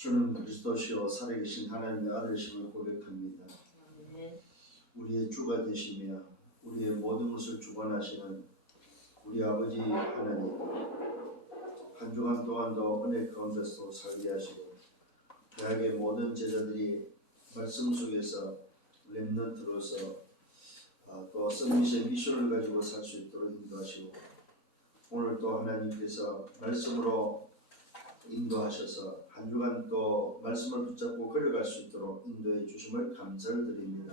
주는 그리스도시요 살아계신 하나님의 아들이심을 고백합니다. 우리의 주가 되시며 우리의 모든 것을 주관하시는 우리 아버지 하나님, 한 주간 동안도 은혜 가운데서 살게 하시고 대학의 모든 제자들이 말씀 속에서 렘넌트로서 또 서밋의 미션을 가지고 살 수 있도록 인도하시고, 오늘 또 하나님께서 말씀으로 인도하셔서 한 주간 또 말씀을 붙잡고 걸어갈 수 있도록 인도해 주심을 감사를 드립니다.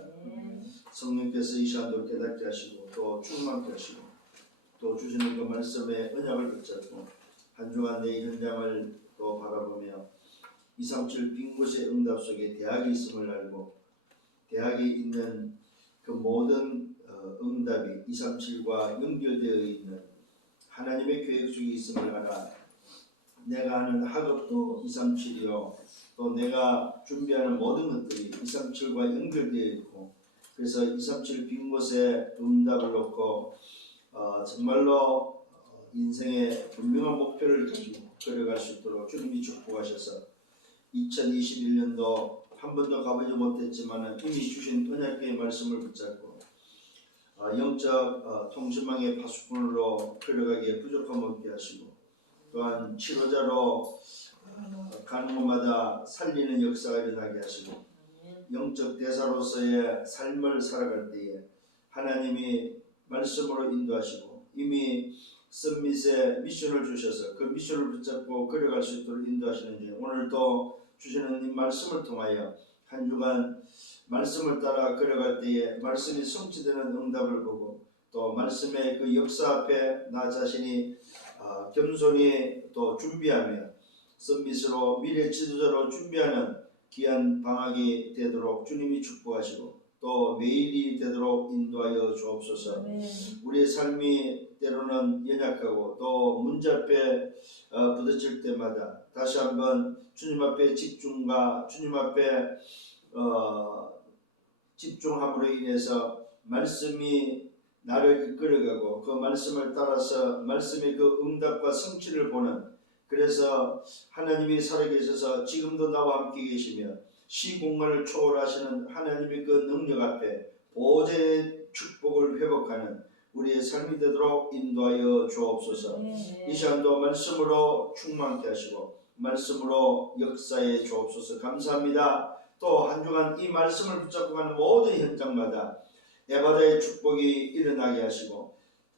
성령께서 이 시간도 깨닫게 하시고 또 충만케 하시고 또 주시는 그 말씀의 언약을 붙잡고 한 주간 내 현장을 또 바라보며 237 빈 곳의 응답 속에 대학이 있음을 알고 대학에 있는 그 모든 응답이 237과 연결되어 있는 하나님의 계획 속에 있음을 알아 내가 하는 학업도 237이요 또 내가 준비하는 모든 것들이 237과 연결되어 있고, 그래서 237 빈 곳에 응답을 놓고 정말로 인생의 분명한 목표를 가지고 걸어갈 수 있도록 주님이 축복하셔서 2021년도 한 번도 가보지 못했지만 이미 주신 언약의 말씀을 붙잡고 영적 통신망의 파수꾼으로 걸어가기에 부족함 없게 하시고, 또한 치료자로 가는 곳마다 살리는 역사가 일어나게 하시고, 영적 대사로서의 삶을 살아갈 때에 하나님이 말씀으로 인도하시고 이미 서밋의 미션을 주셔서 그 미션을 붙잡고 걸어갈 수 있도록 인도하시는지, 오늘도 주시는 이 말씀을 통하여 한 주간 말씀을 따라 걸어갈 때에 말씀이 성취되는 응답을 보고 또 말씀의 그 역사 앞에 나 자신이 겸손히 또 준비하며 서밋으로 미래 지도자로 준비하는 귀한 방학이 되도록 주님이 축복하시고 또 매일이 되도록 인도하여 주옵소서. 우리의 삶이 때로는 연약하고 또 문제 앞에 부딪힐 때마다 다시 한번 주님 앞에 집중과 주님 앞에 집중함으로 인해서 말씀이 나를 이끌어가고 그 말씀을 따라서 말씀의 그 응답과 성취를 보는, 그래서 하나님이 살아계셔서 지금도 나와 함께 계시며 시공간을 초월하시는 하나님의 그 능력 앞에 보좌의 축복을 회복하는 우리의 삶이 되도록 인도하여 주옵소서. 이 시간도 말씀으로 충만케 하시고 말씀으로 역사해 주옵소서. 감사합니다. 또 한 주간 이 말씀을 붙잡고 가는 모든 현장마다 에바다의 축복이 일어나게 하시고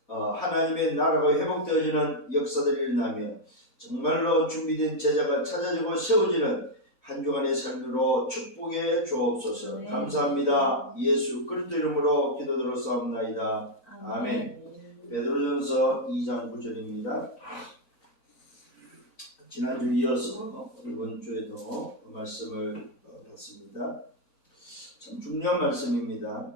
하나님의 나라가 회복되어지는 역사들이 일어나며 정말로 준비된 제자가 찾아지고 세워지는 한 주간의 삶으로 축복해 주옵소서. 감사합니다. 예수 그리스도 이름으로 기도드렸사옵나이다. 아멘. 베드로전서 2장 9절입니다. 지난주 이어서 이번 주에도 말씀을 받습니다. 참 중요한 말씀입니다.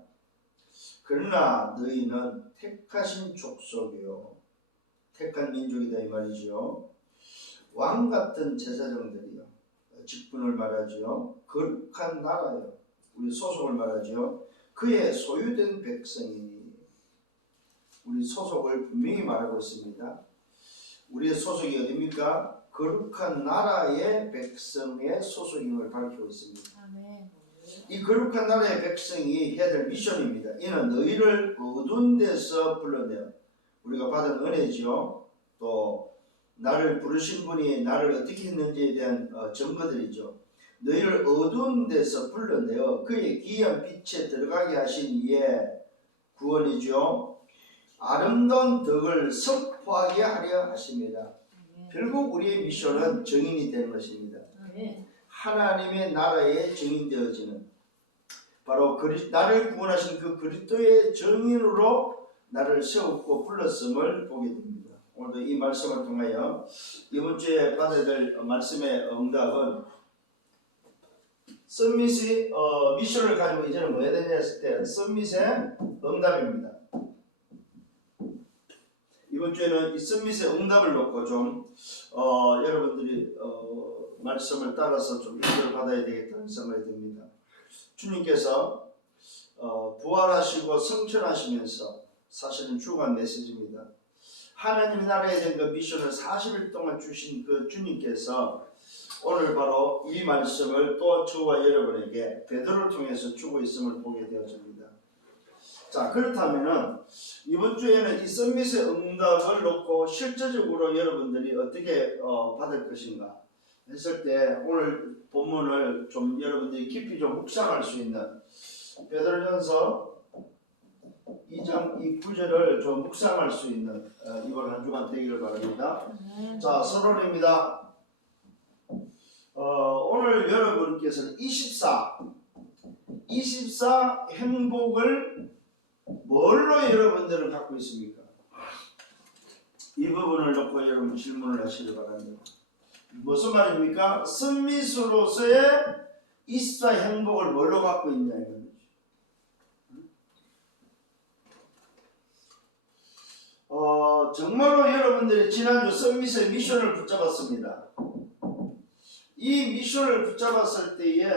그러나 너희는 택하신 족속이요 택한 민족이다 이 말이죠. 왕같은 제사장들이요, 직분을 말하지요. 거룩한 나라요, 우리 소속을 말하지요. 그의 소유된 백성이니, 우리 소속을 분명히 말하고 있습니다. 우리의 소속이 어디입니까? 거룩한 나라의 백성의 소속임을 밝히고 있습니다. 아멘. 이 거룩한 나라의 백성이 해야 될 미션입니다. 이는 너희를 어두운 데서 불러내어, 우리가 받은 은혜죠. 또 나를 부르신 분이 나를 어떻게 했는지에 대한 증거들이죠. 너희를 어두운 데서 불러내어 그의 귀한 빛에 들어가게 하신 이의 구원이죠. 아름다운 덕을 선포하게 하려 하십니다. 결국 우리의 미션은 증인이 되는 것입니다. 하나님의 나라에 증인되어지는, 바로 나를 구원하신 그 그리스도의 증인으로 나를 세웠고 불렀음을 보게 됩니다. 오늘도 이 말씀을 통하여 이번 주에 받아야 될 말씀의 응답은 서밋이 미션을 가지고 이제는 뭐 해야 되냐 했을 때 서밋의 응답입니다. 이번 주에는 이 서밋의 응답을 놓고 좀 여러분들이 말씀을 따라서 좀 인도를 받아야 되겠다는 생각이 듭니다. 주님께서 부활하시고 성천하시면서 사실은 주간 메시지입니다. 하나님의 나라에 대한 그 미션을 40일 동안 주신 그 주님께서 오늘 바로 이 말씀을 또 저와 여러분에게 베드로를 통해서 주고 있음을 보게 되어집니다. 자, 그렇다면은 이번 주에는 이 썸밋의 응답을 놓고 실제적으로 여러분들이 어떻게 받을 것인가 했을 때 오늘 본문을 좀 여러분들이 깊이 좀 묵상할 수 있는 베드로전서 2장 2구절을 좀 묵상할 수 있는 이번 한 주간 되기를 바랍니다. 자, 서론입니다. 오늘 여러분께서는 24 행복을 뭘로 여러분들은 갖고 있습니까? 이 부분을 놓고 여러분 질문을 하시기 바랍니다. 무슨 말입니까? 썸밋으로서의 24 행복을 뭘로 갖고 있냐 이거죠. 정말로 여러분들이 지난주 썸밋의 미션을 붙잡았습니다. 이 미션을 붙잡았을 때에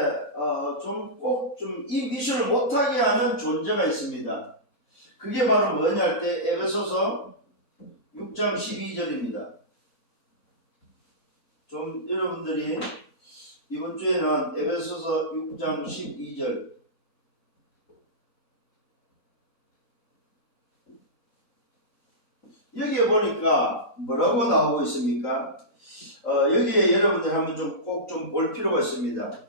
꼭 이 미션을 못하게 하는 존재가 있습니다. 그게 바로 뭐냐 할 때 에베소서 6장 12절입니다. 좀 여러분들이 이번 주에는 에베소서 6장 12절 여기에 보니까 뭐라고 나오고 있습니까? 여기에 여러분들 한번 꼭 좀 볼 필요가 있습니다.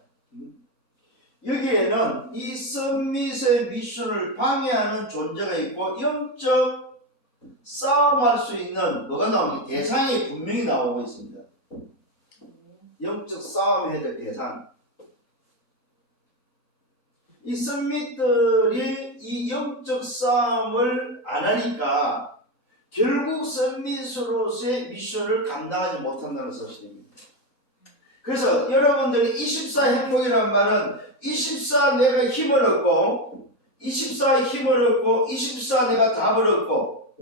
여기에는 이 썸밋의 미션을 방해하는 존재가 있고 영적 싸움할 수 있는 뭐가 나오는 대상이 분명히 나오고 있습니다. 영적 싸움해야 될 대상. 이 썸밋들이 이 영적 싸움을 안 하니까 결국 썸밋으로서의 미션을 감당하지 못한다는 사실입니다. 그래서 여러분들이 24 행복이라는 말은 24 내가 힘을 얻고 24 힘을 얻고 24 내가 답을 얻고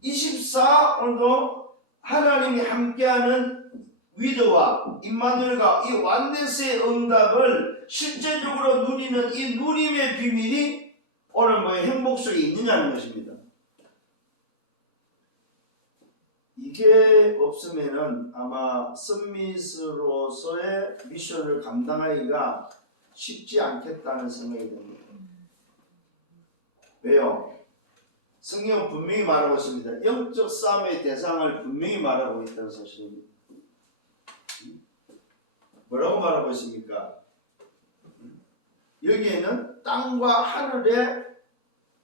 24 오늘도 하나님이 함께하는 위드와 임마누엘과 이 완네스의 응답을 실제적으로 누리는 이 누림의 비밀이 오늘 뭐의 행복 속에 있느냐는 것입니다. 이게 없으면은 아마 썸밋으로서의 미션을 감당하기가 쉽지 않겠다는 생각이 듭니다. 왜요? 성경은 분명히 말하고 있습니다. 영적 싸움의 대상을 분명히 말하고 있다는 사실입니다. 뭐라고 말하고 있습니까? 여기에는 땅과 하늘의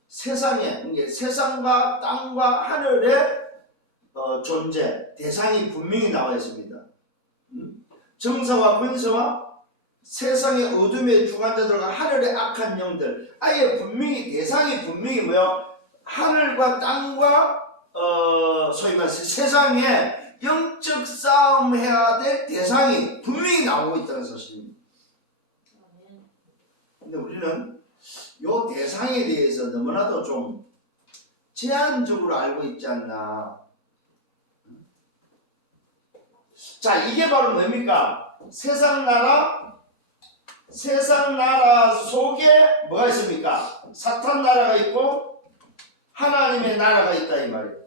세상과 땅과 하늘의 존재, 대상이 분명히 나와 있습니다. 정사와 권세와 세상의 어둠의 주관자들과 하늘의 악한 영들, 아예 분명히 대상이 분명히 뭐요? 하늘과 땅과 소위 말해서 세상에 영적 싸움해야 될 대상이 분명히 나오고 있다는 사실입니다. 근데 우리는 이 대상에 대해서 너무나도 좀 제한적으로 알고 있지 않나. 자, 이게 바로 뭡니까? 세상 나라 속에 뭐가 있습니까? 사탄 나라가 있고 하나님의 나라가 있다 이 말이에요.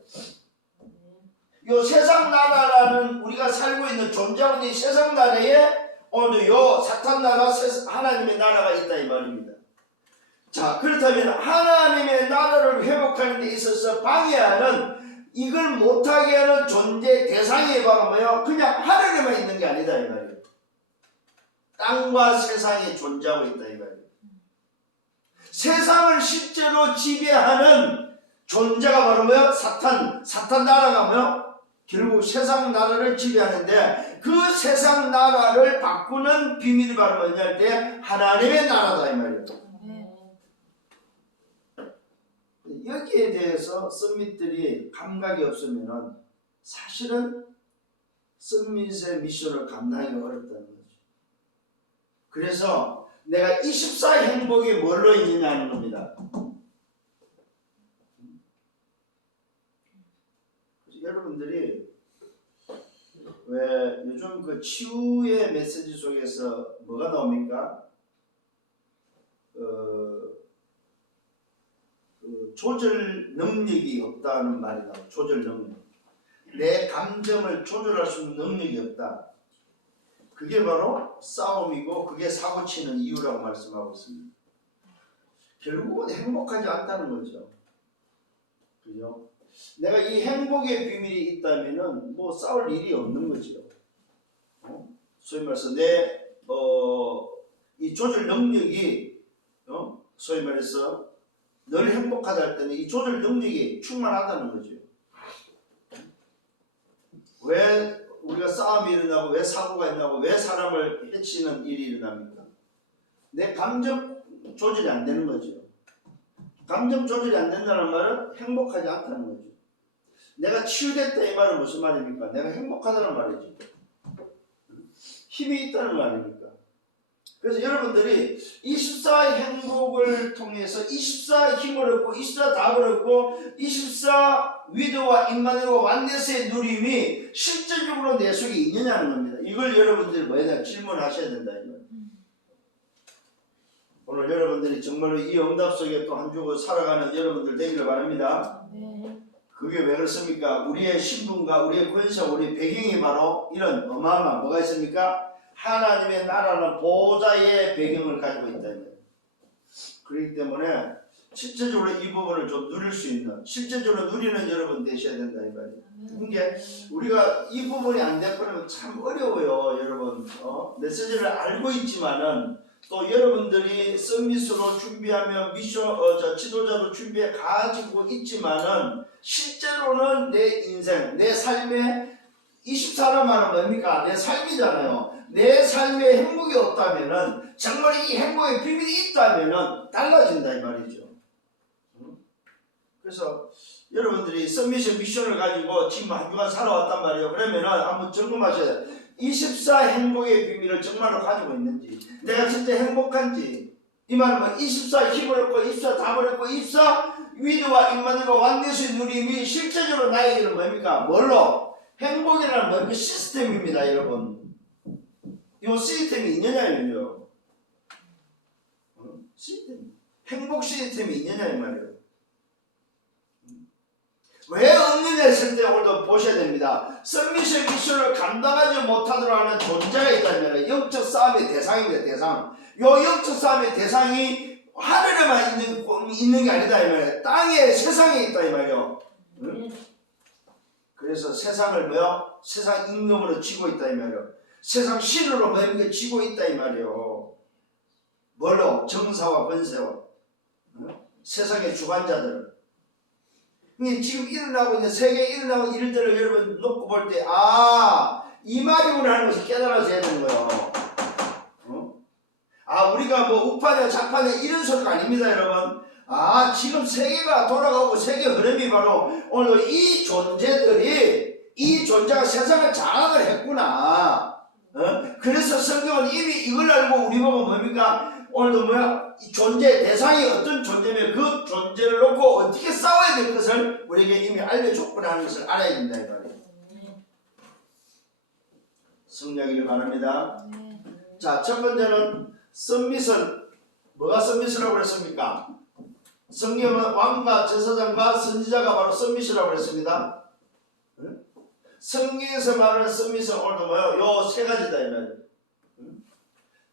요 세상 나라라는 우리가 살고 있는 존재하고 있는 세상 나라에 오늘 요 사탄 나라, 하나님의 나라가 있다 이 말입니다. 자, 그렇다면 하나님의 나라를 회복하는 데 있어서 방해하는 이걸 못하게 하는 존재 대상이 바로 뭐예요? 그냥 하늘에만 있는 게 아니다 이 말이에요. 땅과 세상이 존재하고 있다 이 말이에요. 세상을 실제로 지배하는 존재가 바로 뭐예요? 사탄 나라가 뭐예요? 결국 세상 나라를 지배하는데 그 세상 나라를 바꾸는 비밀이 바로 뭐냐 할 때 하나님의 나라다 이 말이에요. 여기에 대해서 썸밋들이 감각이 없으면 사실은 썸밋의 미션을 감당하기 어렵다는 거죠. 그래서 내가 24 행복이 뭘로 있느냐 하는 겁니다. 여러분들이 왜 요즘 그 치유의 메시지 속에서 뭐가 나옵니까? 조절 능력이 없다는 말이 나와요. 조절 능력. 내 감정을 조절할 수 있는 능력이 없다. 그게 바로 싸움이고 그게 사고치는 이유라고 말씀하고 있습니다. 결국은 행복하지 않다는 거죠. 그죠? 내가 이 행복의 비밀이 있다면은 뭐 싸울 일이 없는 거죠. 소위 말해서 이 조절 능력이 소위 말해서 늘 행복하다 할 때는 이 조절 능력이 충만하다는 거죠. 왜 우리가 싸움이 일어나고 왜 사고가 일어나고 왜 사람을 해치는 일이 일어납니까? 내 감정 조절이 안 되는 거죠. 감정 조절이 안 된다는 말은 행복하지 않다는 거죠. 내가 치유됐다 이 말은 무슨 말입니까? 내가 행복하다는 말이죠. 힘이 있다는 말입니까? 그래서 여러분들이 24 행복을 통해서 24 힘을 얻고 24 답을 얻고 24 위도와 임마누엘과 완네스의 누림이 실질적으로 내 속에 있느냐는 겁니다. 이걸 여러분들이 뭐에 질문하셔야 된다. 오늘 여러분들이 정말로 이 응답 속에 또 한 주고 살아가는 여러분들 되기를 바랍니다. 그게 왜 그렇습니까? 우리의 신분과 우리의 권세와 우리의 배경이 바로 이런 어마어마한 뭐가 있습니까? 하나님의 나라는 보좌의 배경을 가지고 있다. 그렇기 때문에 실제적으로 이 부분을 좀 누릴 수 있는, 실제적으로 누리는 여러분 되셔야 된다 이 말이에요. 그게 우리가 이 부분이 안 되면 참 어려워요, 여러분. 메시지를 알고 있지만은 또 여러분들이 서밋으로 준비하며 미션, 지도자로 준비해 가지고 있지만은 실제로는 내 인생, 내 삶에 24란 말은 뭡니까? 내 삶이잖아요. 내 삶에 행복이 없다면은 정말 이 행복의 비밀이 있다면은 달라진다 이 말이죠. 그래서 여러분들이 서밋의 미션을 가지고 지금 한 주간 살아왔단 말이에요. 그러면은 한번 점검하셔야 돼요. 24 행복의 비밀을 정말로 가지고 있는지, 내가 진짜 행복한지, 이 말은 뭐 24 힘을 얻고 24 답을 얻고 24 위드와 임마누엘과 완네스의 누림이 실제적으로 나에게는 뭡니까? 뭘로? 행복이라는 뭐 그 시스템입니다, 여러분. 이 시스템이 있느냐요? 시스템. 행복 시스템이 있느냐 이 말이에요. 왜 없느냐 했을 때 오늘도 보셔야 됩니다. 서밋의 미션을 감당하지 못하도록 하는 존재가 있다면 영적 싸움의 대상입니다. 대상. 요 영적 싸움의 대상이 하늘에만 있는 게 아니다 이 말이에요. 땅에 세상에 있다 이 말이에요. 그래서 세상을 뭐요? 세상 임금으로 쥐고 있다 이 말이에요. 세상 신으로 뭐이게 쥐고 있다 이 말이에요. 뭘로? 정사와 권세와 세상의 주관자들. 지금 일어나고 있는 세계에 일어나고 있는 일들을 여러분 놓고 볼 때 이 말이구나 하는 것을 깨달아져야 되는 거예요. 우리가 뭐 우파냐 좌파냐 이런 소리가 아닙니다 여러분. 지금 세계가 돌아가고 세계 흐름이 바로 오늘 이 존재들이 이 존재가 세상을 장악을 했구나. 그래서 성경은 이미 이걸 알고 우리 보고 뭡니까? 오늘도 이 존재의 대상이 어떤 존재면 그 존재를 놓고 어떻게 싸워야 될 것을 우리에게 이미 알려줬구나 하는 것을 알아야 된다 이 말이에요. 승리하기를 바랍니다. 자, 첫 번째는 서밋은 뭐가 서밋이라고 그랬습니까? 성경은 왕과 제사장과 선지자가 바로 서밋이라고 그랬습니다. 성경에서 말하는 서밋은 오늘도 요 세 가지다 이 말이에요.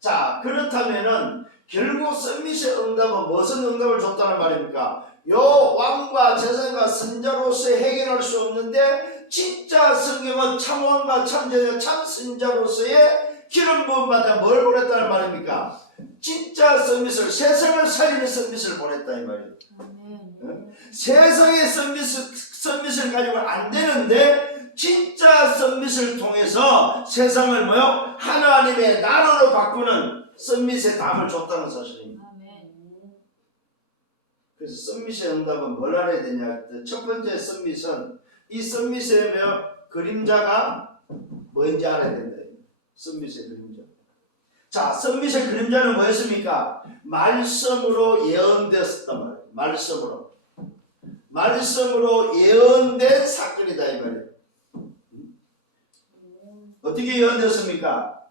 자, 그렇다면은 결국 서밋의 응답은 무슨 응답을 줬다는 말입니까? 요 왕과 제사장과 선자로서 해결할 수 없는데 진짜 성경은 참왕과 참제자 참선자로서의 기름 부음 받아 뭘 보냈다는 말입니까? 진짜 서밋을 세상을 살리는 서밋을 보냈다 이 말이에요. 세상의 서밋을 가지고는 안 되는데 진짜 서밋을 통해서 세상을 하나님의 나라로 바꾸는 서밋의 답을 줬다는 사실입니다. 그래서 서밋의 응답은 뭘 알아야 되냐? 첫 번째 서밋은 이 서밋의 그림자가 뭔지 알아야 된다. 서밋의 그림자. 자, 서밋의 그림자는 뭐였습니까? 말씀으로 예언되었단 말이에요. 말씀으로 예언된 사건이다 이 말이에요. 어떻게 예언되었습니까?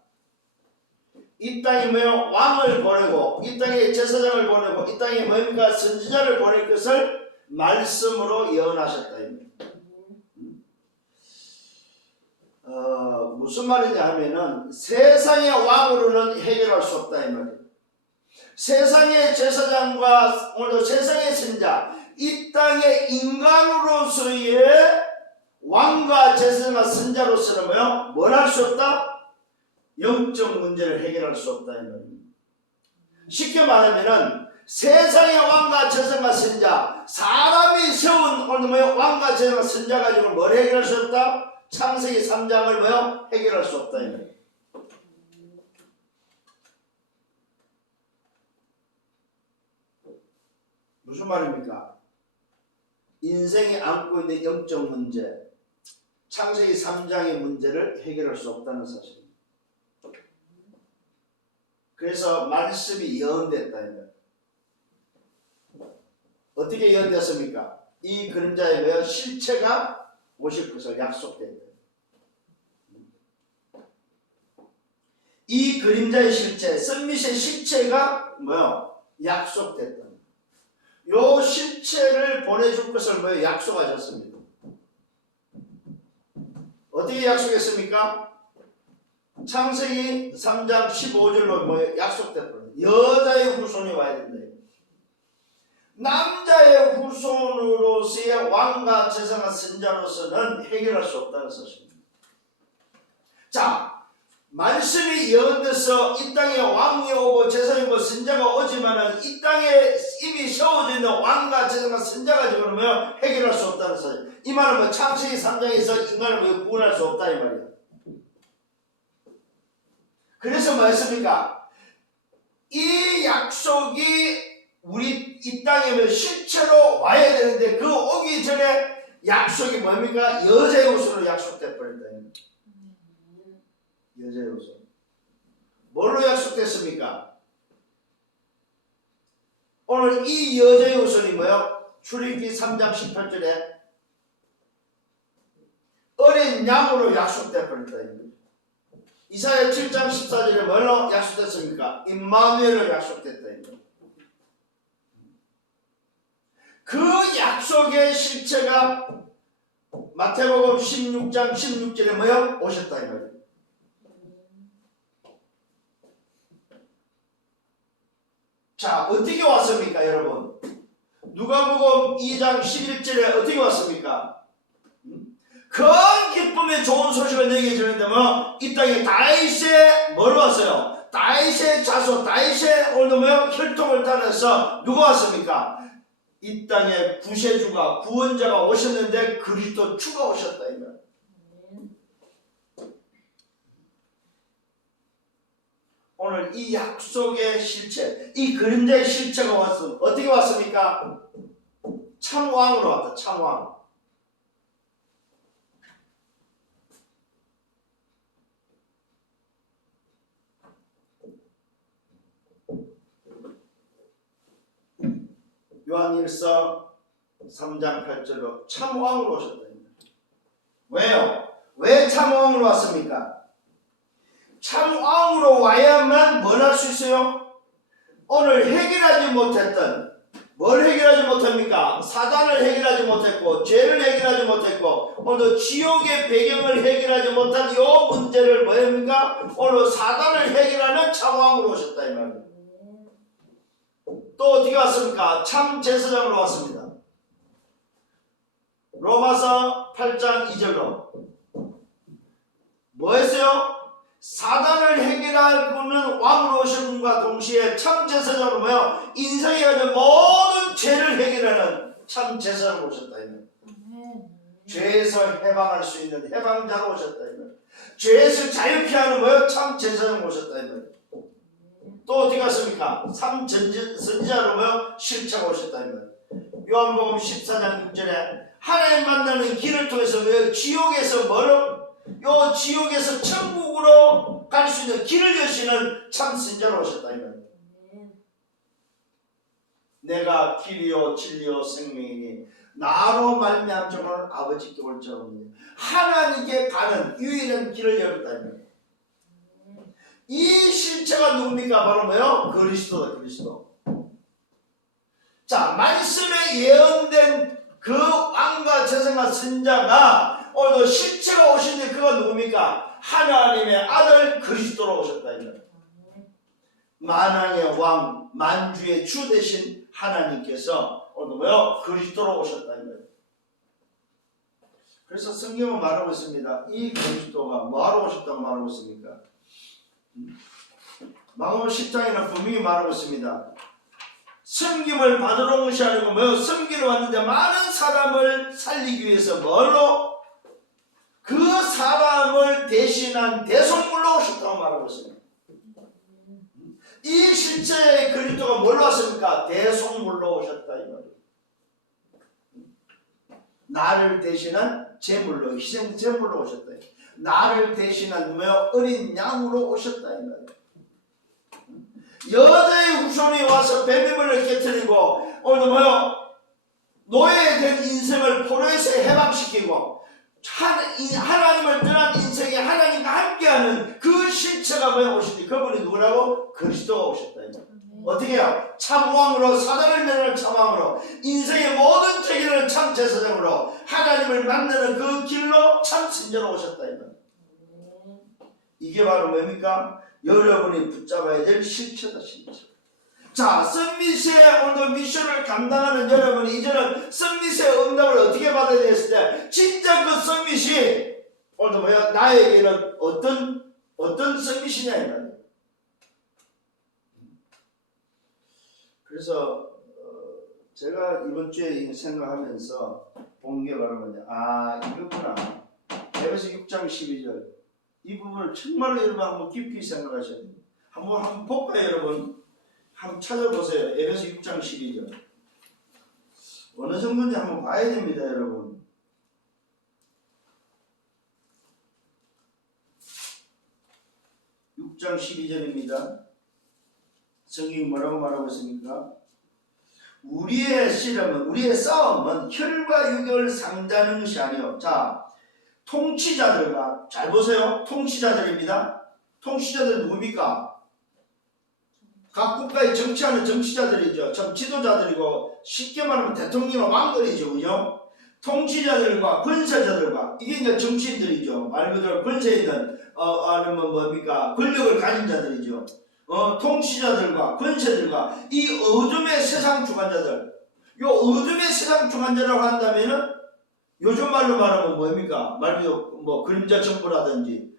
이 땅에 왕을 보내고 이 땅에 제사장을 보내고 이 땅에 선지자를 보낼 것을 말씀으로 예언하셨다. 무슨 말이냐 하면은 세상의 왕으로는 해결할 수 없다 이 말이에요. 세상의 제사장과 오늘도 세상의 선자, 이 땅의 인간으로서의 왕과 제사장과 선자로서는 뭐요? 뭘 할 수 없다? 영적 문제를 해결할 수 없다 이 말이에요. 쉽게 말하면은 세상의 왕과 제사장과 선자, 사람이 세운 오늘 뭐요? 왕과 제사장과 선자 가지고 뭘 해결할 수 없다? 창세기 3장을 뭐요? 해결할 수 없다 이 말이에요. 무슨 말입니까? 인생이 안고 있는 영적 문제, 창세기 3장의 문제를 해결할 수 없다는 사실입니다. 그래서 말씀이 예언됐다. 어떻게 예언됐습니까? 이 그림자에 매여 실체가 오실 것을 약속됐다. 이 그림자의 실체, 썸밋의 실체가 뭐요? 약속됐다. 요 실체를 보내줄 것을 뭐요? 약속하셨습니다. 어떻게 약속했습니까? 창세기 3장 15절로 뭐요? 약속됐거든요. 여자의 후손이 와야 된다. 남자의 후손으로서의 왕과 제사장과 선자로서는 해결할 수 없다는 사실입니다. 자, 말씀이 예언돼서 이 땅에 왕이 오고 제사장이 오고 선자가 오지만은 이 땅에 이미 세워져 있는 왕과 제사장과 선자가 그러면 해결할 수 없다는 사실. 이 말은 뭐 창세기 3장에서 인간을 구원할 수 없다 이 말이에요. 그래서 뭐였습니까? 이 약속이 우리 이 땅에 실체로 와야 되는데 그 오기 전에 약속이 뭡니까? 여자의 옷으로 약속돼 버린다. 여자의 옷으로. 뭘로 약속됐습니까? 오늘 이 여자의 옷이 뭐요? 출애굽기 3장 18절에 어린 양으로 약속돼 버린다. 이사야 7장 14절에 뭘로 약속됐습니까? 임마누엘로 약속됐다. 그 약속의 실체가 마태복음 16장 16절에 뭐요? 오셨다 이 말이에요. 자, 어떻게 왔습니까 여러분? 누가복음 2장 11절에 어떻게 왔습니까? 큰 기쁨의 좋은 소식을 내게 전했다면 이 땅에 다윗의 뭘 왔어요? 다윗의 자손, 다윗의 오늘 뭐요? 혈통을 따라서 누가 왔습니까? 이 땅에 구세주가 구원자가 오셨는데 그리스도 주가 오셨다 이 말. 오늘 이 약속의 실체, 이 그림자의 실체가 왔어. 어떻게 왔습니까? 참왕으로 왔다. 참왕. 요한일서 3장 8절로 참왕으로 오셨다. 왜요? 왜 참왕으로 왔습니까? 참왕으로 와야만 뭘 할 수 있어요? 오늘 해결하지 못했던 뭘 해결하지 못합니까? 사단을 해결하지 못했고 죄를 해결하지 못했고 오늘 지옥의 배경을 해결하지 못한 이 문제를 뭐입니까? 오늘 사단을 해결하는 참왕으로 오셨다 이 말입니다. 또 어떻게 왔습니까? 참 제사장으로 왔습니다. 로마서 8장 2절로 뭐 했어요? 사단을 해결하고는 왕으로 오신 분과 동시에 참 제사장으로 뭐요? 인생에 가진 모든 죄를 해결하는 참 제사장으로 오셨다. 죄에서 해방할 수 있는 해방자로 오셨다. 죄에서 자유케 하는 뭐요? 참 제사장으로 오셨다. 또 어떻게 갔습니까? 참 선지자로 뭐요? 실체가 오셨다. 요한복음 14장 6절에 하나님 만나는 길을 통해서 뭐요? 지옥에서 뭐로? 요 지옥에서 천국으로 갈 수 있는 길을 여시는 참 선지자로 오셨다. 내가 길이요 진리요 생명이니 나로 말미암 자는 아버지께 올 자 없느니 하나님께 가는 유일한 길을 열었다. 이 실체가 누굽니까? 바로 뭐요? 그리스도다. 그리스도. 자, 말씀에 예언된 그 왕과 제사장과 선자가 오늘도 실체가 오신데 그가 누굽니까? 하나님의 아들 그리스도로 오셨다. 만왕의 왕, 만주의 주 되신 하나님께서 오늘도 뭐요? 그리스도로 오셨다. 그래서 성경은 말하고 있습니다. 이 그리스도가 뭐하러 오셨다고 말하고 있습니까? 마가복음 10장에는 분명히 말하고 있습니다. 섬김을 받으러 온 것이 아니고 뭐요? 섬기러 왔는데 많은 사람을 살리기 위해서 뭘로? 그 사람을 대신한 대속물로 오셨다고 말하고 있습니다. 이 실제의 그리스도가 뭘로 왔습니까? 대속물로 오셨다 이 말이에요. 나를 대신한 제물로, 희생 제물로 오셨다. 나를 대신한 뭐요? 어린 양으로 오셨다 이 말이에요. 여자의 후손이 와서 뱀뱀을 깨뜨리고 오늘 뭐요? 노예된 인생을 포로에서 해방시키고 하나님을 떠난 인생에 하나님과 함께하는 그 실체가 뭐야 오시니 그분이 누구라고? 그리스도가 오셨다. 어떻게 해요? 참왕으로 사단을 내는 참왕으로 인생의 모든 책임을 참 제사장으로 하나님을 만나는 그 길로 참 선지자로 오셨다. 이게 바로 뭡니까? 여러분이 붙잡아야 될 실체다 실체. 자, 썸밋의 오늘 미션을 감당하는 여러분이 이제는 썸밋의 응답을 어떻게 받아야 됐을 때 진짜 그 썸밋이 오늘 뭐야? 나에게는 어떤 썸밋이냐 이 말이에요. 그래서 제가 이번 주에 생각하면서 본 게 바로 뭐냐? 아, 이거구나. 에베소 6장 12절 이 부분을 정말로 여러분 한번 깊이 생각하셔야 됩니다. 한번 볼까요 여러분? 한번 찾아보세요. 에베소 6장 12절 어느 정도인지 한번 봐야 됩니다 여러분. (6장 12절입니다) 성경이 뭐라고 말하고 있습니까? 우리의 씨름은 우리의 싸움은 혈과 육을 상대하는 것이 아니요. 자, 통치자들과 잘 보세요. 통치자들입니다. 통치자들 누굽니까? 각 국가에 정치하는 정치자들이죠. 참 지도자들이고 쉽게 말하면 대통령과 왕들이죠. 그죠? 통치자들과 권세자들과 이게 이제 정치인들이죠. 말 그대로 권세 있는 아니면 뭡니까? 권력을 가진 자들이죠. 통치자들과 권세들과 이 어둠의 세상 주관자들. 요 어둠의 세상 주관자라고 한다면은 요즘 말로 말하면 뭡니까? 말 그대로 뭐 그림자 정부라든지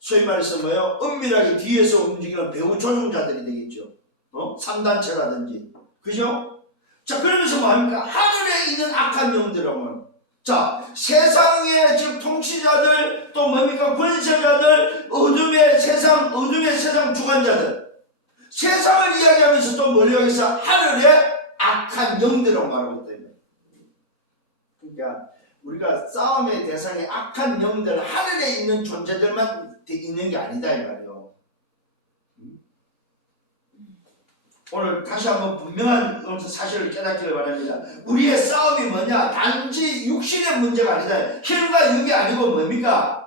소위 말해서 뭐예요? 은밀하게 뒤에서 움직이는 배후 조종자들이 되겠죠. 3단체라든지. 그죠? 자, 그러면서 뭐합니까? 하늘에 있는 악한 영들하고는. 자, 세상의 즉 통치자들, 또 뭡니까? 권세자들, 어둠의 세상 주관자들. 세상을 이야기하면서 또 뭘 이야기해서 하늘의 악한 영들하고 말하고 있다. 그러니까 우리가 싸움의 대상이 악한 영들, 하늘에 있는 존재들만 있는 게 아니다 이 말이요. 오늘 다시 한번 분명한 사실을 깨닫기를 바랍니다. 우리의 싸움이 뭐냐? 단지 육신의 문제가 아니다. 혈과 육이 아니고 뭡니까?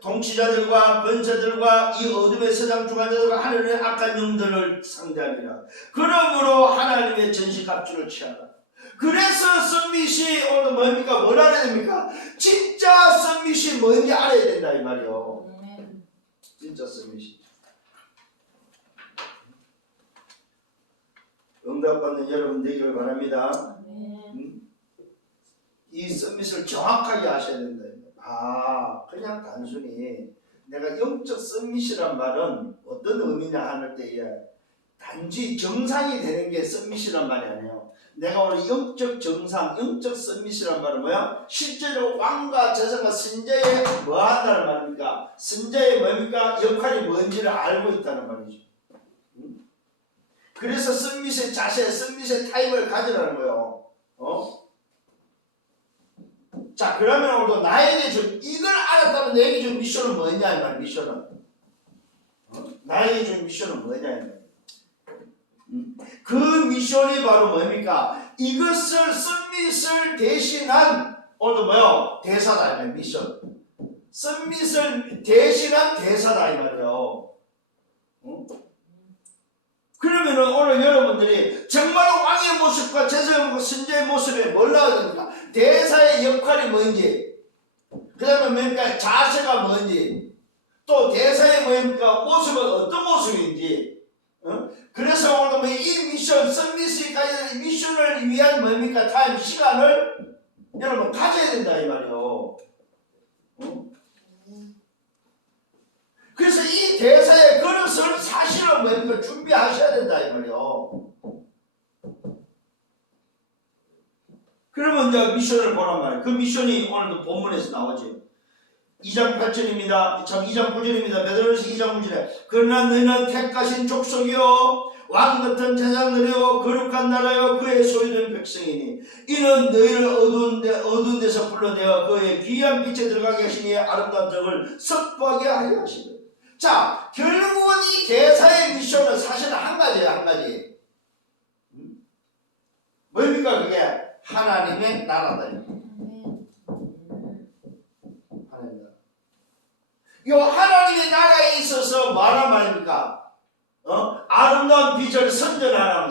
통치자들과 권세들과 이 어둠의 세상 주관자들과 하늘의 악한 영들을 상대합니다. 그러므로 하나님의 전시갑주를 취하라. 그래서 썸밋이 오늘 뭡니까? 뭘 알아야 됩니까? 진짜 썸밋이 뭔지 알아야 된다 이 말이요. 진짜 썸밋이. 응답받는 여러분 되기를 바랍니다. 이 썸밋을 정확하게 아셔야 된다. 그냥 단순히 내가 영적 썸밋이란 말은 어떤 의미냐 하는 때에 단지 정상이 되는 게 썸밋이란 말이 아니에요. 내가 오늘 영적 정상, 영적 썸밋이란 말은 뭐야? 실제로 왕과 제사가 선자의 뭐 한다는 말입니까? 선자의 뭡니까? 역할이 뭔지를 알고 있다는 말이죠. 그래서 썸밋의 자세, 썸밋의 타입을 가지라는 거예요. 자, 그러면 오늘도 나에게 준 이걸 알았다면 내게 준 미션은 뭐냐 이 말. 미션은 나에게 준 미션은 뭐냐 이 말. 그 미션이 바로 뭡니까? 이것을 썸밋을 대신한 오늘도 뭐요? 대사다 이 말. 미션. 썸밋을 대신한 대사다 이 말이에요. 그러면은 오늘 여러분들이 정말 왕의 모습과 제사의 모습, 선지자의 모습에 뭘 나와야 됩니까? 대사의 역할이 뭔지, 그 다음에 뭡니까? 자세가 뭔지, 또 대사의 뭡니까? 모습은 어떤 모습인지. 그래서 오늘 뭐 이 미션, 서밋이 가져야 될 미션을 위한 뭡니까? 타임, 시간을 여러분 가져야 된다 이 말이요. 그래서 이 대사의 그릇을 사실은 뭡니까? 준비하셔야 된다 이 말이요. 그러면 이제 미션을 보란 말이에요. 그 미션이 오늘도 본문에서 나오죠. 2장 8절입니다. 참 2장 9절입니다. 베드로전서 2장 9절에 그러나 너희는 택하신 족속이요 왕 같은 제자들이요 거룩한 나라요 그의 소유된 백성이니 이는 너희를 어두운 데서 불러내어 그의 귀한 빛에 들어가게 하시니 아름다운 적을 선포하게 하려 하시니. 자, 결국은 이 대사의 미션은 사실은 한 가지예요. 한 가지. 뭡니까 그게? 하나님의 나라다. 이 하나님의 나라에 있어서 뭐란 말입니까? 아름다운 빛을 선전하는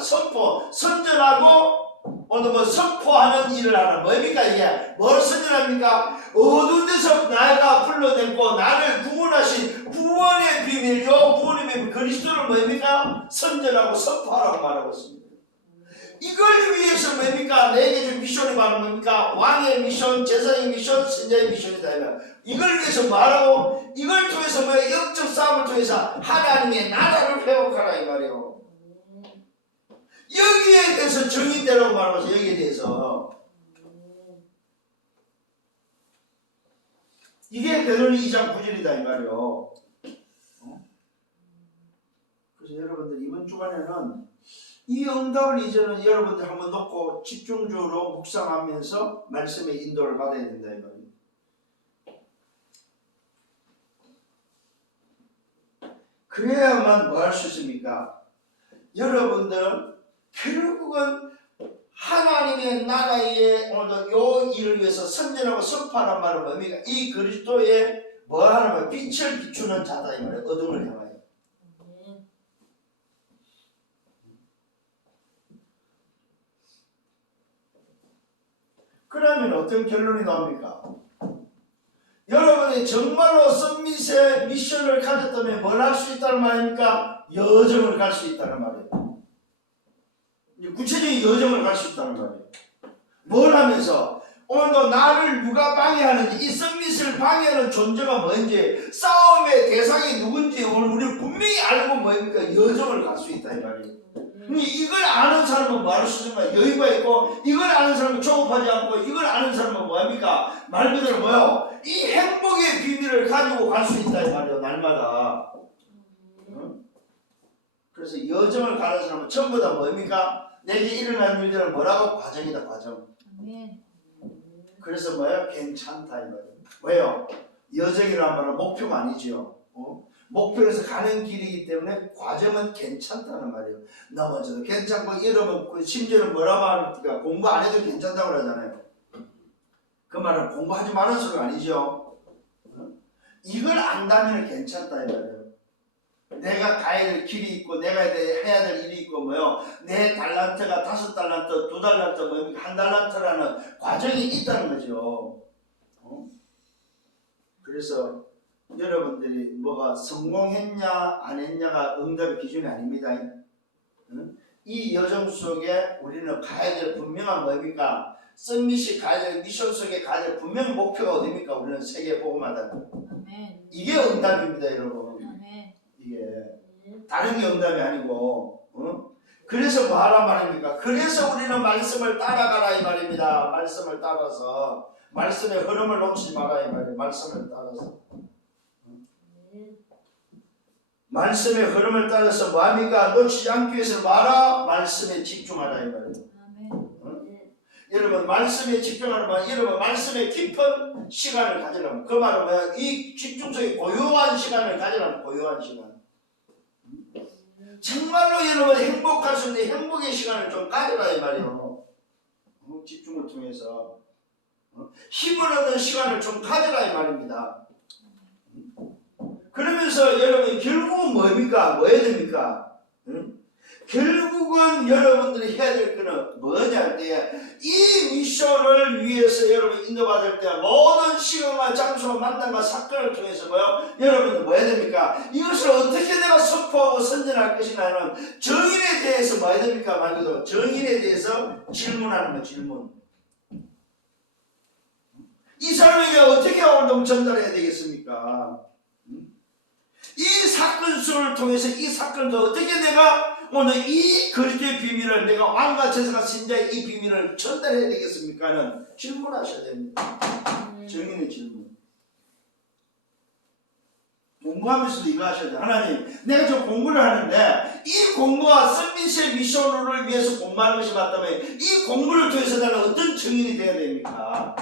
선전하고 오늘 뭐 선포하는 일을 하는 뭡니까 이게? 뭘 선전합니까? 어두운 데서 나가 불러냈고 나를 구원하신 구원의 비밀, 요 구원의 비밀 그리스도를 뭡니까? 선전하고 선포하라고 말하고 있습니다. 이걸 위해서 뭡니까? 내게 준 미션이 바로 뭡니까? 왕의 미션, 제사의 미션, 선자의 미션이다. 이걸 위해서 말하고 이걸 통해서 뭐 영적 싸움을 통해서 하나님의 나라를 회복하라 이 말이에요. 여기에 대해서 정의되라고 말하면서 여기에 대해서 이게 베드로전서 2장 9절이다 이 말이에요. 그래서 여러분들 이번 주간에는 이 응답을 이제는 여러분들 한번 놓고 집중적으로 묵상하면서 말씀의 인도를 받아야 된다 이 말이에요. 그래야만 뭐 할 수 있습니까? 여러분들은 결국은 하나님의 나라의 오늘 요 일을 위해서 선전하고 선포하는 말은 뭡니까? 이 그리스도의 뭐 하는 말 빛을 비추는 자다 이 말이에요. 어둠을 향하여. 그러면 어떤 결론이 나옵니까? 여러분이 정말로 서밋의 미션을 가졌다면 뭘 할 수 있다는 말입니까? 여정을 갈 수 있다는 말이에요. 구체적인 여정을 갈 수 있다는 말이에요. 뭘 하면서? 오늘도 나를 누가 방해하는지, 이 서밋을 방해하는 존재가 뭔지, 싸움의 대상이 누군지 오늘 우리는 분명히 알고 뭐입니까? 여정을 갈 수 있다 이 말이에요. 이걸 아는 사람은 뭐 할 수 있습니까? 여유가 있고, 이걸 아는 사람은 조급하지 않고, 이걸 아는 사람은 뭐합니까? 말 그대로 뭐요? 이 행복의 비밀을 가지고 갈 수 있다 이 말이에요. 날마다. 그래서 여정을 가는 사람은 전부 다 뭐입니까? 내게 일어나는 일들은 뭐라고? 과정이다 과정. 그래서 뭐예요? 괜찮다 이 말이에요. 왜요? 여정이란 말은 목표가 아니지요. 목표에서 가는 길이기 때문에 과정은 괜찮다는 말이에요. 넘어져도 괜찮고 여러분 심지어는 뭐라고 합니까? 공부 안 해도 괜찮다고 그러잖아요. 그 말은 공부하지 말라는 소리가 아니죠. 이걸 안다면 괜찮다 이 말이에요. 내가 가야 될 길이 있고 내가 해야 될 일이 있고 뭐요. 내 달란트가 5달란트, 2달란트, 뭐 1달란트라는 과정이 있다는 거죠. 그래서 여러분들이 뭐가 성공했냐 안 했냐가 응답의 기준이 아닙니다. 이 여정 속에 우리는 가야 될 분명한 뭡니까? 서밋이 가야 될 미션 속에 가야 될 분명한 목표가 어디입니까? 우리는 세계 복음하다. 이게 응답입니다, 여러분. 이게 다른 게 응답이 아니고. 그래서 뭐 하란 말입니까? 그래서 우리는 말씀을 따라가라 이 말입니다. 말씀을 따라서 말씀의 흐름을 놓치지 마라 이 말이에요. 말씀을 따라서. 말씀의 흐름을 따라서 뭐합니까? 놓치지 않기 위해서 말아 말씀에 집중하라 이 말이에요. 여러분 말씀에 집중하면 여러분 말씀에 깊은 시간을 가지려면 그 말은 뭐야? 이 집중 속에 고요한 시간을 가지려면 고요한 시간. 정말로 여러분 행복할 수 있는 행복의 시간을 좀 가져라 이 말이에요. 집중을 통해서 힘을 얻는 시간을 좀 가져라 이 말입니다. 그러면서 여러분 결국은 뭡니까? 뭐 해야 됩니까? 결국은 여러분들이 해야 될 거는 뭐냐 할 때, 이 미션을 위해서 여러분 인도받을 때 모든 시간과 장소와 만남과 사건을 통해서 뭐요? 여러분들 뭐 해야 됩니까? 이것을 어떻게 내가 선포하고 선전할 것이냐 하는 정인에 대해서 뭐 해야 됩니까? 말 그대로 정인에 대해서 질문하는 거, 질문. 이 사람에게 어떻게 오늘 전달해야 되겠습니까? 이 사건 수를 통해서 이 사건을 어떻게 내가 오늘 이 그리스도의 비밀을 내가 왕과 제사가 신자의 이 비밀을 전달해야 되겠습니까? 하는 질문하셔야 됩니다. 정인의 질문. 공부하면서도 이거 하셔야 돼요. 하나님, 내가 좀 공부를 하는데 이 공부와 썸밋의 미션을 위해서 공부하는 것이 맞다면 이 공부를 통해서 나는 어떤 증인이 되어야 됩니까?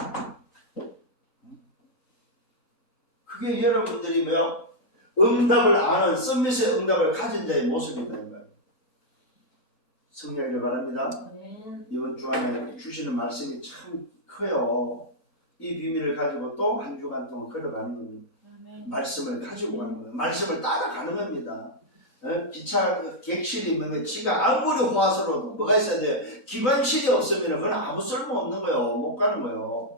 그게 여러분들이 뭐요? 응답을 아는 썸밋의 응답을 가진 자의 모습이다. 성령을 바랍니다. 이번 주간에 주시는 말씀이 참 커요. 이 비밀을 가지고 또 한 주간 동안 걸어가는 겁니다. 말씀을 가지고 가는 거예요. 말씀을 따라가는 겁니다. 기차 객실이 뭐 지가 아무리 화서로도 뭐가 있어야 돼요? 기관실이 없으면 그건 아무 쓸모 없는 거예요. 못 가는 거예요.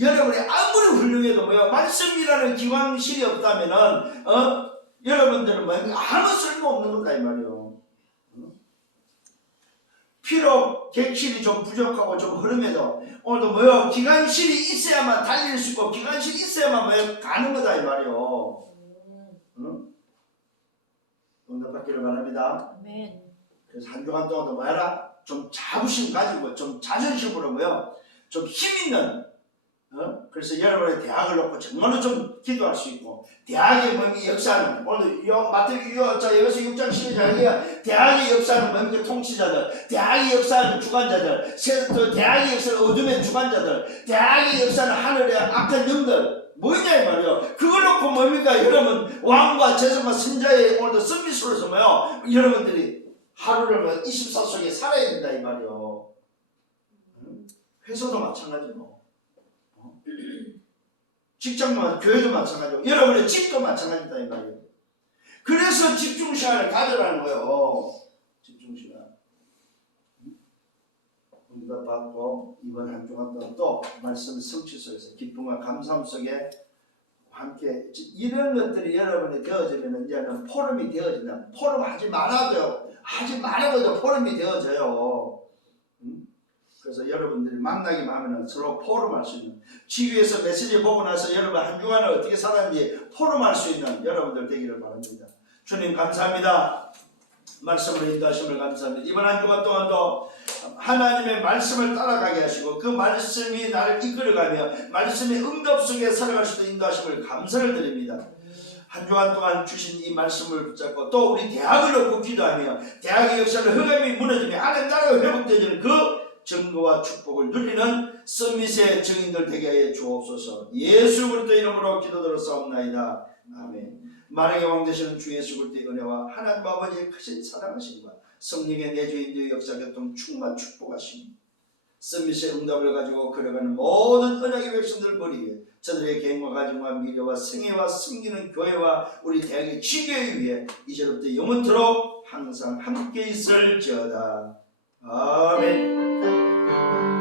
여러분이 아무리 훌륭해도 뭐요? 말씀이라는 기관실이 없다면은 여러분들은 뭐 아무 쓸모 없는 거다 이 말이에요. 비록 객실이 좀 부족하고 좀 흐름해도 오늘도 뭐요? 기관실이 있어야만 달릴 수 있고 기관실이 있어야만 뭐요? 가는 거다 이 말이에요. 응답받기를 바랍니다. 아멘. 그래서 한 주간 동안도 뭐 해라? 좀 자부심 가지고 좀 자존심으로 뭐요? 좀 힘 있는 그래서 여러분의 대학을 놓고 정말로 좀 기도할 수 있고 대학의 뭡니까 역사는 오늘 마태복음 여기서 6장 12절에 대학의 역사는 뭡니까 통치자들, 대학의 역사는 주관자들, 대학의 역사는 어둠의 주관자들, 대학의 역사는 하늘의 악한 영들 뭐냐 이 말이요. 그걸 놓고 뭡니까 여러분 왕과 제사와 선자의 오늘도 선비수로서 뭐요 여러분들이 하루를 24 속에 살아야 된다 이 말이요. 회사도 마찬가지고 직장도 교회도 마찬가지고 여러분의 집도 마찬가지다 이 말이에요. 그래서 집중 시간을 가져라는 거예요. 집중 시간. 응답 받고 이번 한 주간 동안 또 말씀 성취 속에서 기쁨과 감사함 속에 함께 이런 것들이 여러분이 되어지면 이제는 포럼이 되어진다. 포럼 하지 말아도 포럼이 되어져요. 그래서 여러분들이 만나기만 하면 서로 포럼할 수 있는 지구에서 메시지 보고 나서 여러분 한 주간을 어떻게 살았는지 포럼할 수 있는 여러분들 되기를 바랍니다. 주님 감사합니다. 말씀을 인도하심을 감사합니다. 이번 한 주간 동안도 하나님의 말씀을 따라가게 하시고 그 말씀이 나를 이끌어가며 말씀의 응답 속에 살아갈 수 있는 인도하심을 감사를 드립니다. 한 주간 동안 주신 이 말씀을 붙잡고 또 우리 대학을 놓고 기도하며 대학의 역사를 흑암이 무너지며 하나님 나라가 회복되는 그 증거와 축복을 누리는 썸밋의 증인들 되게 해 주옵소서. 예수 그리스도 이름으로 기도드렸사옵나이다. 아멘. 만왕의 왕 되시는 주 예수 그리스도의 은혜와 하나님 아버지의 크신 사랑하심과 성령의 내주인의 역사 교통 충만 축복하심 썸밋의 응답을 가지고 걸어가는 모든 언약의 백성들 머리 위에 저들의 개인과 가정과 미래와 생애와 섬기는 교회와 우리 대학의 지교회 위에 이제부터 영원토록 항상 함께 있을지어다. 아멘.